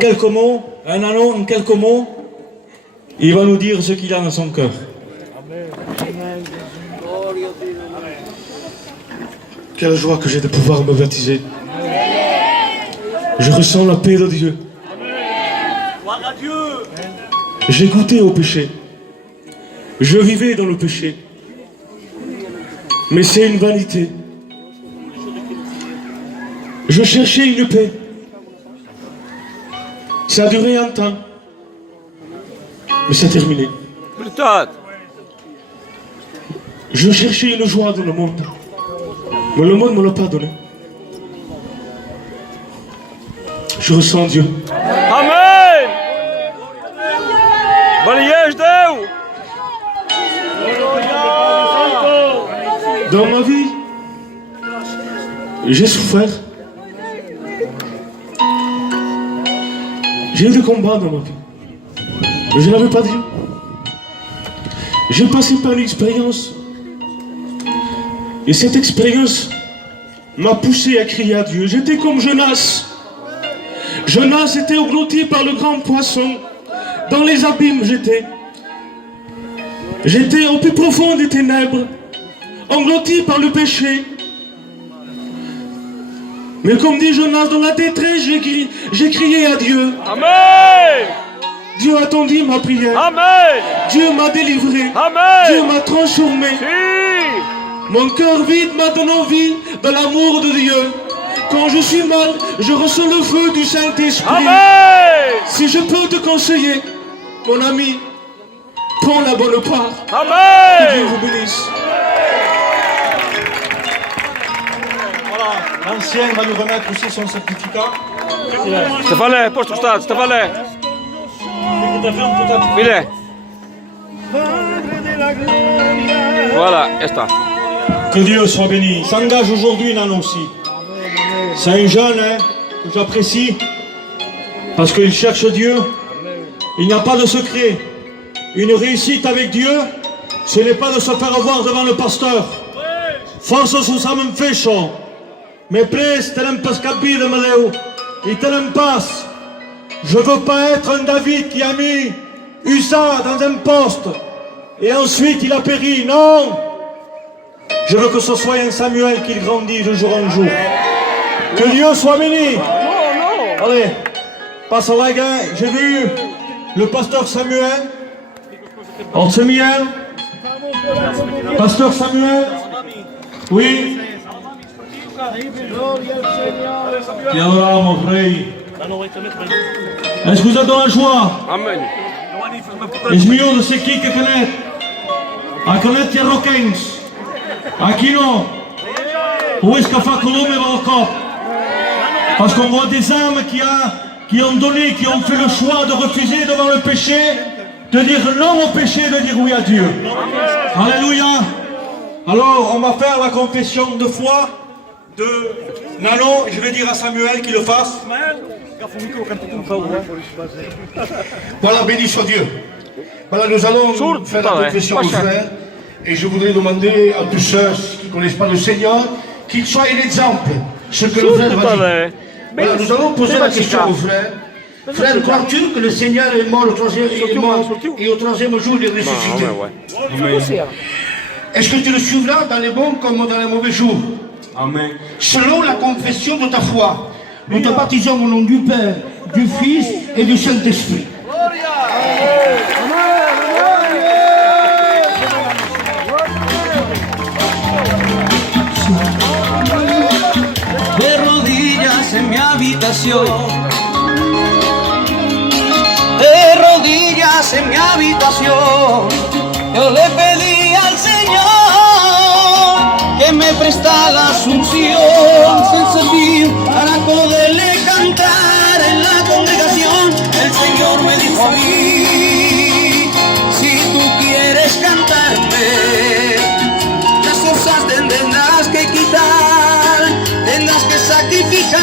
Quelques mots, un anneau en quelques mots, il va nous dire ce qu'il a dans son cœur. Quelle joie que j'ai de pouvoir me baptiser. Je ressens la paix de Dieu. J'ai goûté au péché. Je vivais dans le péché. Mais c'est une vanité. Je cherchais une paix. Ça a duré un temps. Mais c'est terminé. Je cherchais une joie dans le monde. Mais le monde ne me l'a pas donné. Je ressens Dieu. Amen! Baliège Deus! Dans ma vie, j'ai souffert. J'ai eu des combats dans ma vie. Mais je n'avais pas Dieu. J'ai passé par une expérience. Et cette expérience m'a poussé à crier à Dieu. J'étais comme Jonas. Jonas était englouti par le grand poisson. Dans les abîmes j'étais. J'étais au plus profond des ténèbres. Englouti par le péché. Mais comme dit Jonas, dans la détresse, j'ai crié à Dieu. Amen! Dieu a entendu ma prière. Amen! Dieu m'a délivré. Amen! Dieu m'a transformé. Si! Mon cœur vide m'a donné envie de l'amour de Dieu. Quand je suis mal, je ressens le feu du Saint-Esprit. Amen! Si je peux te conseiller, mon ami, prends la bonne part. Que Dieu Amen! vous bénisse. Voilà, l'ancien va nous remettre aussi son certificat. Stefane, posto staat, Stefane. Mire. Voilà, ya está. Que Dieu soit béni. Il s'engage aujourd'hui, Nano aussi. C'est un jeune que j'apprécie parce qu'il cherche Dieu. Il n'y a pas de secret. Une réussite avec Dieu, ce n'est pas de se faire voir devant le pasteur. Forse su samem fecho. Mais pres tenem pas capire, Madeu. Et tenem pas. Je veux pas être un David qui a mis Usa dans un poste et ensuite il a péri. Non. Je veux que ce soit un Samuel qui grandit de jour en jour. Que Dieu soit béni. Allez, passe à la gars. J'ai vu le pasteur Samuel. Samuel. Pasteur Samuel. Oui. Ti adoramos, Rey. Escucha toda la joie. Amen. Es mío de ce qui que connaît. A connaître tes roquins. Aquí non. Où est-ce qu'on fait Colombe et Valcop? Parce qu'on voit des âmes qui ont donné, qui ont fait le choix de refuser devant le péché, de dire non au péché, de dire oui à Dieu. Alléluia. Alors, on va faire la confession de foi de Nano. Je vais dire à Samuel qu'il le fasse. Voilà, béni soit Dieu. Voilà, nous allons faire la confession aux frères. Et je voudrais demander à tous ceux qui ne connaissent pas le Seigneur qu'ils soient l'exemple, ce que le frère va dire. Voilà, nous allons poser la question aux frères. Frère, crois-tu que le Seigneur est mort et au troisième jour il est ressuscité? Est-ce que tu le suivras dans les bons comme dans les mauvais jours? Amen. Selon la confession de ta foi, nous te baptisons au nom du Père, du Fils et du Saint-Esprit. De rodillas en mi habitación, yo le pedí al Señor que me presta la asunción sensible para poderle cantar en la congregación. El Señor me dijo a mí: